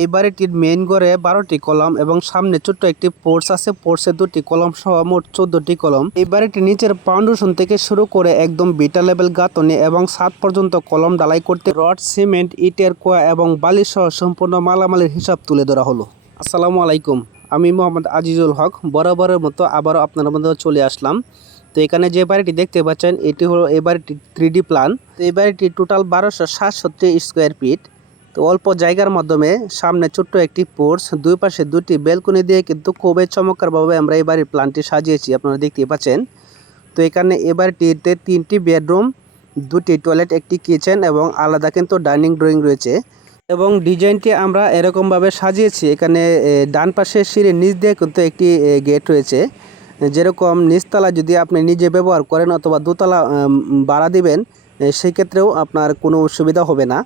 এই বাড়িটির মেইন ঘরে বারোটি কলম এবং সামনে ছোট্ট একটি পোর্স আছে। পোর্সে দুটি কলম সহ মোট চোদ্দটি কলম। এই বাড়িটির নিচের ফাউন্ডেশন থেকে শুরু করে একদম বিটা লেভেল গাঁথনি এবং সাত পর্যন্ত কলম ডালাই করতে রড সিমেন্ট ইটের কোয়া এবং বালি সহ সম্পূর্ণ মালামালের হিসাব তুলে ধরা হলো। আসসালামু আলাইকুম, আমি মোহাম্মদ আজিজুল হক। বরাবরের মতো আবারও আপনার মধ্যে চলে আসলাম। তো এখানে যে বাড়িটি দেখতে পাচ্ছেন, এটি হলো এই বাড়িটি থ্রি প্ল্যান তো এই বাড়িটি টোটাল বারোশো সাতষট্টি স্কোয়ার ফিট তো অল্প জায়গার মাধ্যমে সামনে ছোট্ট একটি পোর্স দুই পাশে দুটি বেলকনি দিয়ে কিন্তু খুবই চমৎকারভাবে আমরা এই বাড়ির প্ল্যানটি সাজিয়েছি, আপনারা দেখতে পাচ্ছেন। তো এখানে এ বাড়িটিতে তিনটি বেডরুম, দুটি টয়লেট, একটি কিচেন এবং আলাদা কিন্তু ডাইনিং ড্রয়িং রয়েছে। এবং ডিজাইনটি আমরা এরকমভাবে সাজিয়েছি, এখানে ডান পাশে সিঁড়ির নিচ দিয়ে কিন্তু একটি গেট রয়েছে। যেরকম নিচতলা যদি আপনি নিজে ব্যবহার করেন অথবা দোতলা ভাড়া দিবেন সেক্ষেত্রেও আপনার কোনো অসুবিধা হবে না।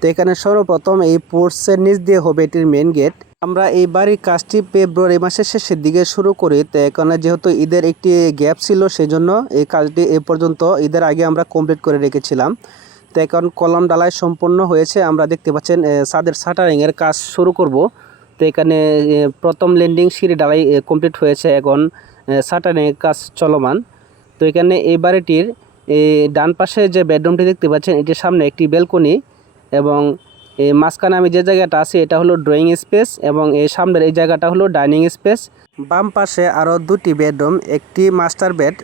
তো এখানে সর্বপ্রথম এই পোর্টসের নিচ দিয়ে হবে এটির মেন গেট আমরা এই বাড়ির কাজটি ফেব্রুয়ারি মাসের শেষের দিকে শুরু করি। তো এখানে যেহেতু ঈদের একটি গ্যাপ ছিল, সেজন্য এই কাজটি এ পর্যন্ত ঈদের আগে আমরা কমপ্লিট করে রেখেছিলাম। তো এখন কলম ডালাই সম্পূর্ণ হয়েছে। আমরা দেখতে পাচ্ছেন সাদের ছাদের শাটারিংয়ের কাজ শুরু করব। তো এখানে প্রথম ল্যান্ডিং সিঁড়ি ডালাই কমপ্লিট হয়েছে। এখন শাটারিংয়ের কাজ চলমান। তো এখানে এই বাড়িটির ডান পাশে যে বেডরুমটি দেখতে পাচ্ছেন, এটির সামনে একটি বেলকনি এবং এই মাঝখানে আমি যে জায়গাটা আছি, এটা হলো ড্রয়িং স্পেস এবং এই সামনের এই জায়গাটা হলো ডাইনিং স্পেস বাম পাশে আরও দুটি বেডরুম, একটি মাস্টার বেড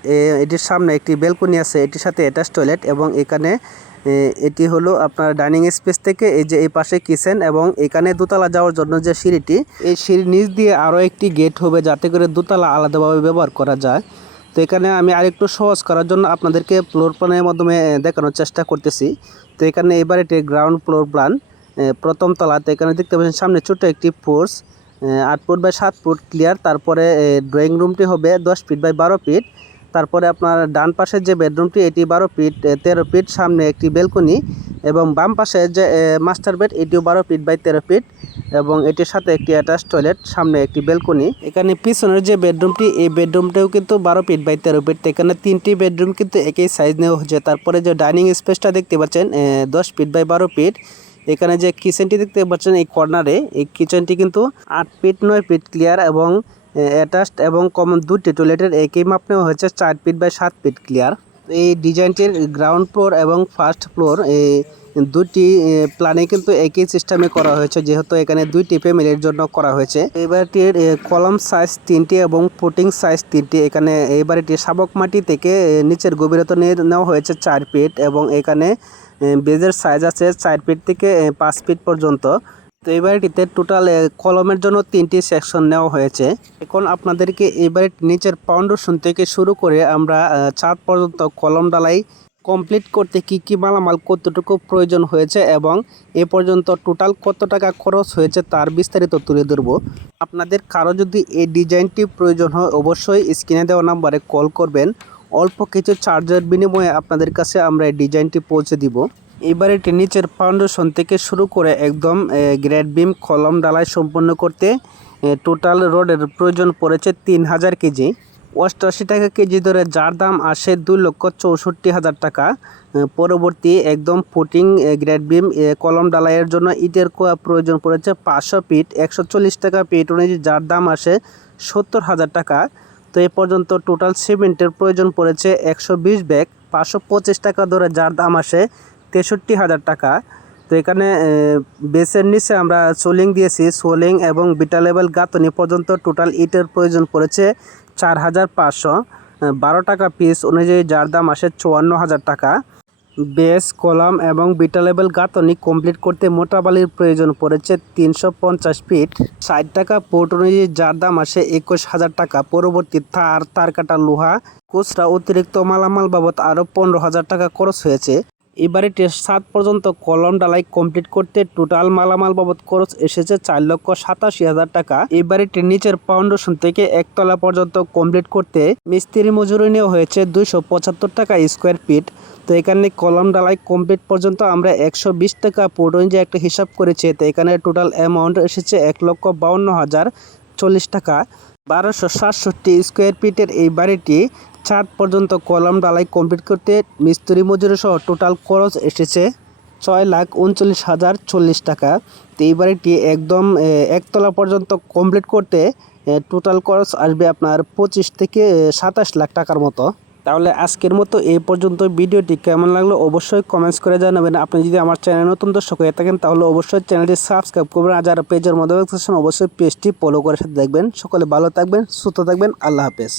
এটির সামনে একটি বেলকনি আছে, এটির সাথে অ্যাটাচ টয়লেট এবং এখানে এটি হলো আপনার ডাইনিং স্পেস থেকে এই যে এই পাশে কিচেন এবং এখানে দোতলা যাওয়ার জন্য যে সিঁড়িটি, এই সিঁড়ির নিচ দিয়ে আরও একটি গেট হবে যাতে করে দোতলা আলাদাভাবে ব্যবহার করা যায়। তো এখানে আমি আরেকটু সহজ করার জন্য আপনাদেরকে ফ্লোর প্ল্যানের মাধ্যমে দেখানোর চেষ্টা করতেছি। তো এখানে এবার এটি গ্রাউন্ড ফ্লোর প্ল্যান প্রথম তলাতে এখানে দেখতে পাচ্ছেন সামনে ছোট একটি ফোর্স আট ফুট বাই সাত ফুট ক্লিয়ার তারপরে ড্রয়িং রুমটি হবে দশ ফিট বাই বারো ফিট তারপরে আপনার ডান পাশের যে বেডরুমটি এটি বারো ফিট তেরো ফিট সামনে একটি বেলকনি এবং বাম পাশে যে মাস্টার বেড এটিও বারো ফিট বাই তেরো ফিট এবং এটির সাথে একটি অ্যাটাচ টয়লেট সামনে একটি বেলকনি এখানে পিছনের যে বেডরুমটি এই বেডরুমটাও কিন্তু বারো ফিট বাই তেরো ফিট এখানে তিনটি বেডরুম কিন্তু একই সাইজ নেওয়া হচ্ছে তারপরে যে ডাইনিং স্পেসটা দেখতে পাচ্ছেন দশ ফিট বাই বারো ফিট এখানে যে কিচেনটি দেখতে পাচ্ছেন, এই কর্নারে এই কিচেনটি কিন্তু আট ফিট নয় ফিট ক্লিয়ার এবং অ্যাটাচড এবং কমন দুটি টয়লেটের একই মাপ নেওয়া হয়েছে, চার ফিট বাই সাত ফিট ক্লিয়ার এই ডিজাইনটির গ্রাউন্ড ফ্লোর এবং ফার্স্ট ফ্লোর এই দুটি প্ল্যানে কিন্তু একই সিস্টেমে করা হয়েছে, যেহেতু এখানে দুইটি ফ্যামিলির জন্য করা হয়েছে। এই বাড়িটির কলম সাইজ তিনটি এবং ফুটিং সাইজ তিনটি। এখানে এই বাড়িটি শাবক মাটি থেকে নিচের গভীরতা নিয়ে নেওয়া হয়েছে চার ফিট এবং এখানে বেজের সাইজ আছে চার ফিট থেকে পাঁচ ফিট পর্যন্ত। তো এই বাড়িটিতে টোটাল কলমের জন্য তিনটি সেকশন নেওয়া হয়েছে। এখন আপনাদেরকে এই বাড়ির নিচের ফাউন্ডেশন থেকে শুরু করে আমরা ছাদ পর্যন্ত কলম ডালাই কমপ্লিট করতে কি কি মালামাল কতটুকু প্রয়োজন হয়েছে এবং এ পর্যন্ত টোটাল কত টাকা খরচ হয়েছে তার বিস্তারিত তুলে ধরবো। আপনাদের কারও যদি এই ডিজাইনটি প্রয়োজন হয় অবশ্যই স্ক্রিনে দেওয়া নাম্বারে কল করবেন। অল্প কিছু চার্জের বিনিময়ে আপনাদের কাছে আমরা এই ডিজাইনটি পৌঁছে দিব। এবার এটি নিচের ফাউন্ডেশন থেকে শুরু করে একদম গ্রেড বিম কলম ডালাই সম্পন্ন করতে টোটাল রোডের প্রয়োজন পড়েছে তিন হাজার কেজি। অষ্টআশি টাকা কেজি ধরে যার দাম আসে দুই লক্ষ চৌষট্টি হাজার টাকা। পরবর্তী একদম ফুটিং গ্রেড বিম কলম ডালাইয়ের জন্য ইটের কোয়া প্রয়োজন পড়েছে পাঁচশো ফিট, একশো চল্লিশ টাকা ফিট অনুযায়ী যার দাম আসে সত্তর হাজার টাকা। তো এ পর্যন্ত টোটাল সিমেন্টের প্রয়োজন পড়েছে একশো বিশ ব্যাগ, পাঁচশো পঁচিশ টাকা ধরে যার দাম আসে তেষট্টি হাজার টাকা। তো এখানে বেসের নিচে আমরা সোলিং দিয়েছি। সোলিং এবং বিটা লেভেল গাঁথনি পর্যন্ত টোটাল ইটের প্রয়োজন পড়েছে চার হাজার পাঁচশো। বারো টাকা পিস অনুযায়ী যার দাম আসে চুয়ান্ন হাজার টাকা। বেস, কলাম এবং বিটা লেভেল গাঁথনি কমপ্লিট করতে মোটা বালির প্রয়োজন পড়েছে তিনশো পঞ্চাশ ফিট। ষাট টাকা পোর্ট অনুযায়ী যার দাম আসে একুশ হাজার টাকা। পরবর্তী তার তার কাটা লোহা, খুচরা অতিরিক্ত মালামাল বাবদ আরও পনেরো হাজার টাকা খরচ হয়েছে। এই বাড়িটির সাত পর্যন্ত কলম ডালাই কমপ্লিট করতে টোটাল মালামাল বাবদ খরচ এসেছে চার লক্ষ সাতাশি হাজার টাকা। এই বাড়িটির নিচের ফাউন্ডেশন থেকে একতলা পর্যন্ত কমপ্লিট করতে মিস্ত্রি মজুরি নেওয়া হয়েছে দুইশো পঁচাত্তর টাকা স্কোয়ার ফিট। তো এখানে কলম ডালাই কমপ্লিট পর্যন্ত আমরা একশো বিশ টাকা অনুযায়ী একটা হিসাব করেছি। তো এখানে টোটাল অ্যামাউন্ট এসেছে এক লক্ষ বাউন্ন হাজার চল্লিশ টাকা। বারোশো সাতষট্টি স্কোয়ার ফিটের এই বাড়িটি ছাদ পর্যন্ত কলম ডালাই কমপ্লিট করতে মিস্ত্রি মজুরি সহ টোটাল খরচ এসেছে ছয় লাখ উনচল্লিশ হাজার চল্লিশ টাকা। তো এই বাড়িটি একদম একতলা পর্যন্ত কমপ্লিট করতে টোটাল খরচ আসবে আপনার পঁচিশ থেকে সাতাশ লাখ টাকার মতো। তাহলে আজকের মতো এই পর্যন্ত ভিডিওটি কেমন লাগল অবশ্যই কমেন্টস করে জানাবেন। আপনি যদি আমার চ্যানেল নতুন দর্শক হয়ে থাকেন, তাহলে অবশ্যই চ্যানেলটি সাবস্ক্রাইব করবেন আর যারা পেজের মধ্যে অবশ্যই পেজটি ফলো করে সাথে দেখবেন সকলে ভালো থাকবেন, সুস্থ থাকবেন, আল্লাহ হাফেজ।